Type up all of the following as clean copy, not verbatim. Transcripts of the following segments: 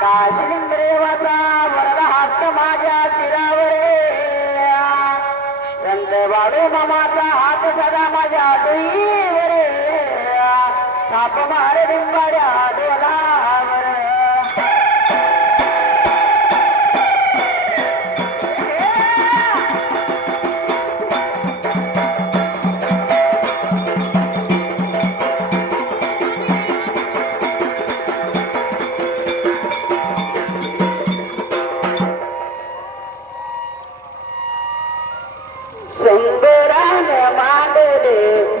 काशिंद्रेवाचा वरदा हात माझ्या शिरावरे संत वाडू मामाचा हात सदा माझ्या डोईवरे थाप मारे डिंबाड्या डोलावर सुंदरान मांडले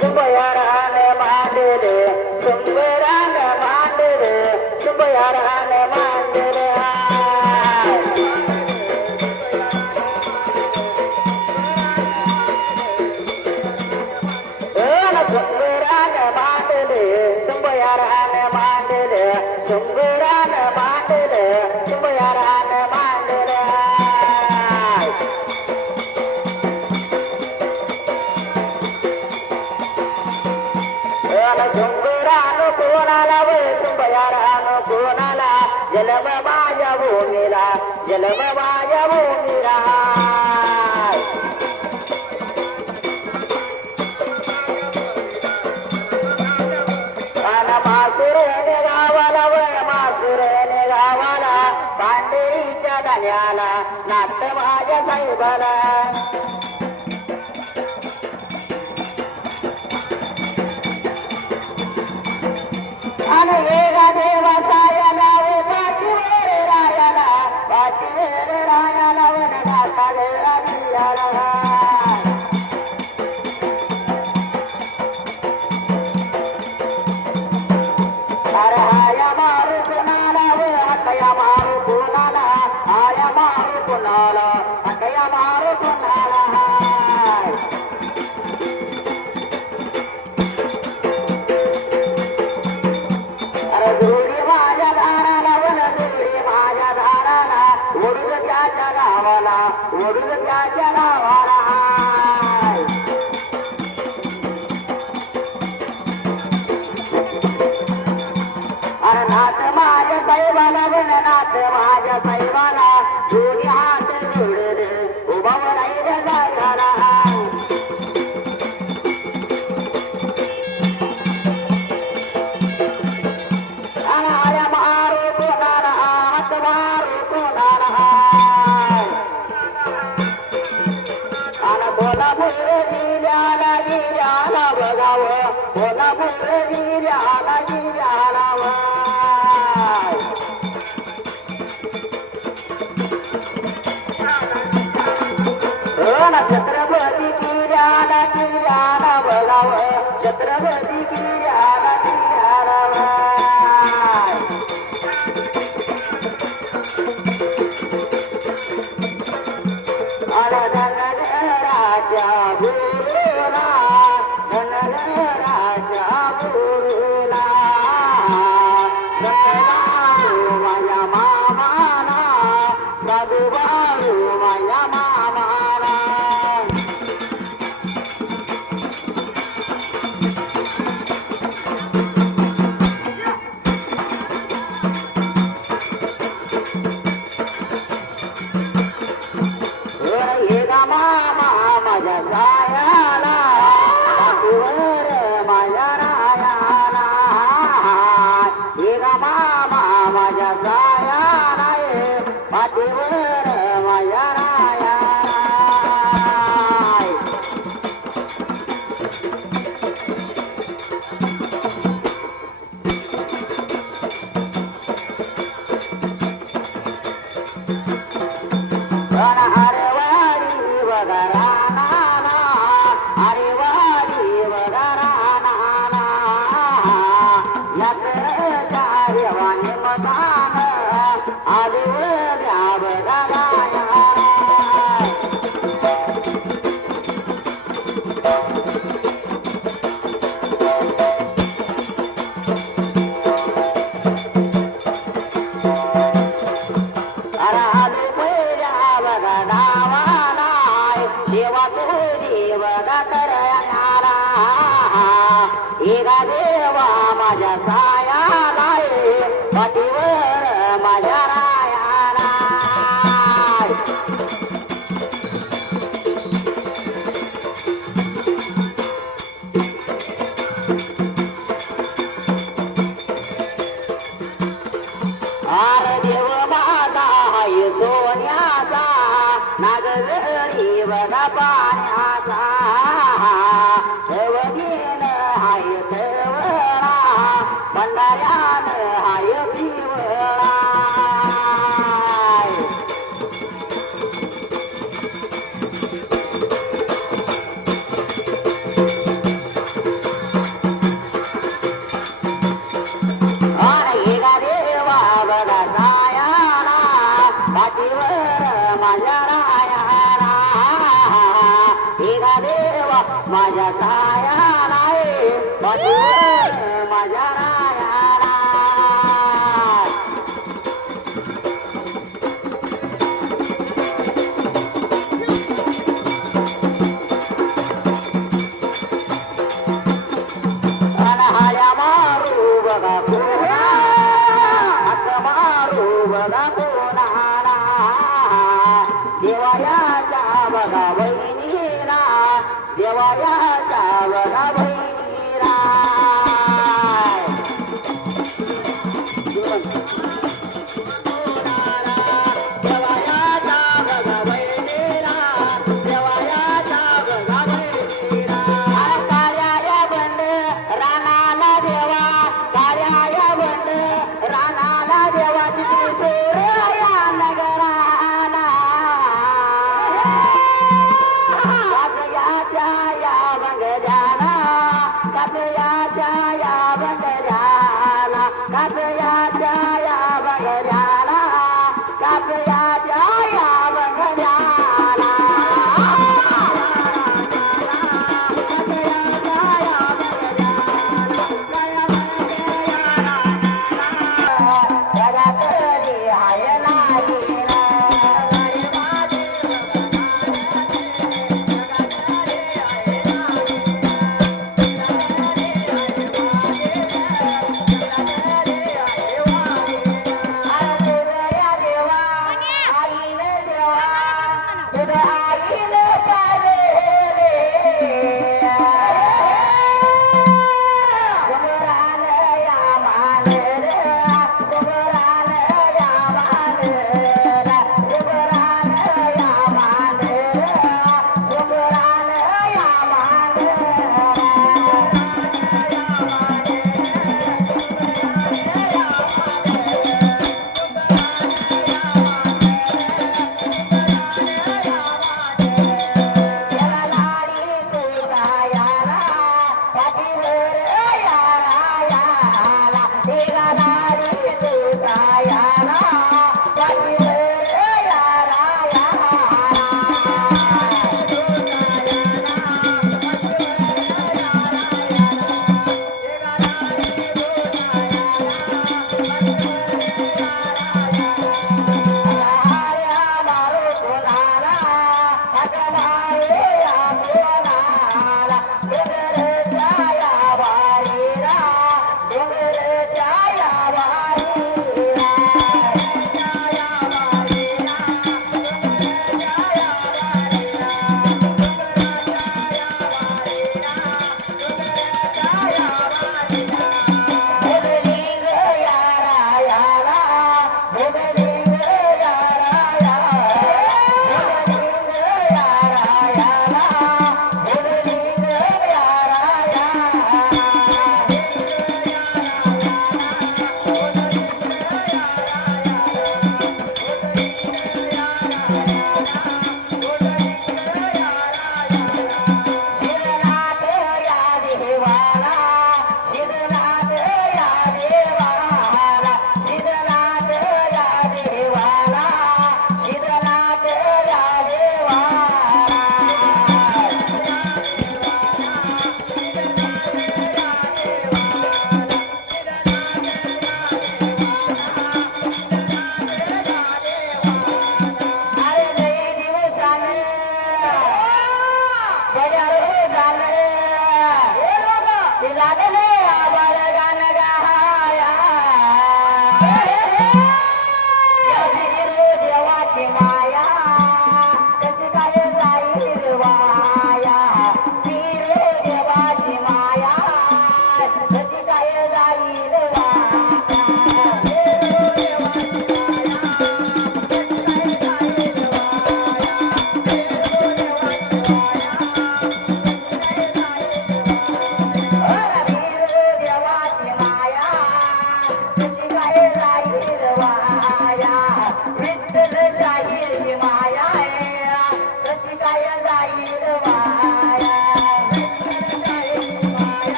सुबयारान मांडले सुंदरान मांडले सुबयारान मांडले सुंदरान मांडले सुबयारान मांडले सुंदरान मांडले सुबयारान मांडले सुंदरानो कोणाला वे सुंबयारानो कोणाला जलम माझ्या भूमीला जलम माझ्या भूमीला मासुरेने गावाला व मासुरेने गावाला पांढरीच्या गाण्याला नाट माझ्या साहेबाला आणि वेगा देवा सायाला वे पाठीवर रायाला पाठीवर रायाला वन घाताले रायाला अरे आया मारू कुणाला वे हकया मारू कुणाला आया मारू कुणाला हकया मारू कुणाला सुरी माझ्या दाराला वन सुरी माझ्या दाराला ओढून त्याच्या गावाला ओढून त्याच्या गावाला अरे नाथ माझ्या साहेबाला वन नाथ माझ्या साहेबाला दोन्ही हात जोडले उभा नाही जायला जिल्ह्याला जिल्ह्याला बघावं कोल्हापूर जिल्ह्याला जिल्ह्याला कासयाच्या या बंगल्याला कासयाच्या या बंगल्याला जगातली हाय नाही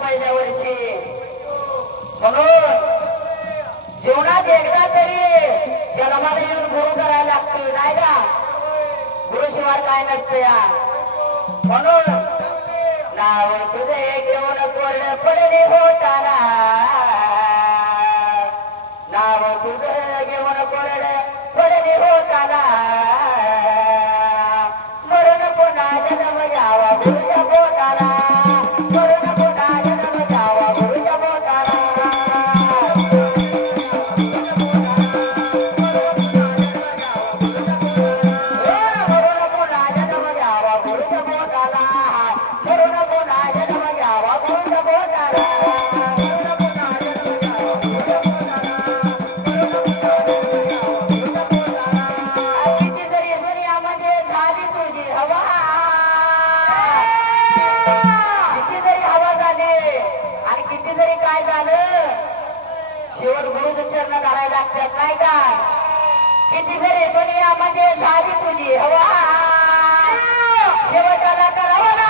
पहिल्या वर्षी म्हणून जीवनात एकदा तरी जन्माला येऊन गुरु करायला लागतो नाही का गुरुशिवाय काय नसतं या म्हणून नाव तुझे घेऊन कोरडे पडले होताना नाव तुझे घेऊन कोरडे पडले होताना मरण पुन्हा जन्म घ्यावा गुरुच्या पोटाला मरण पुन्हा जन्म घ्यावा गुरुच्या पोटाला Bye. शेवट गुरुचं चरण करायला लागतात नाही का किती जरी दुनिया म्हणजे झाली तुझी हवा शेवटाला करावं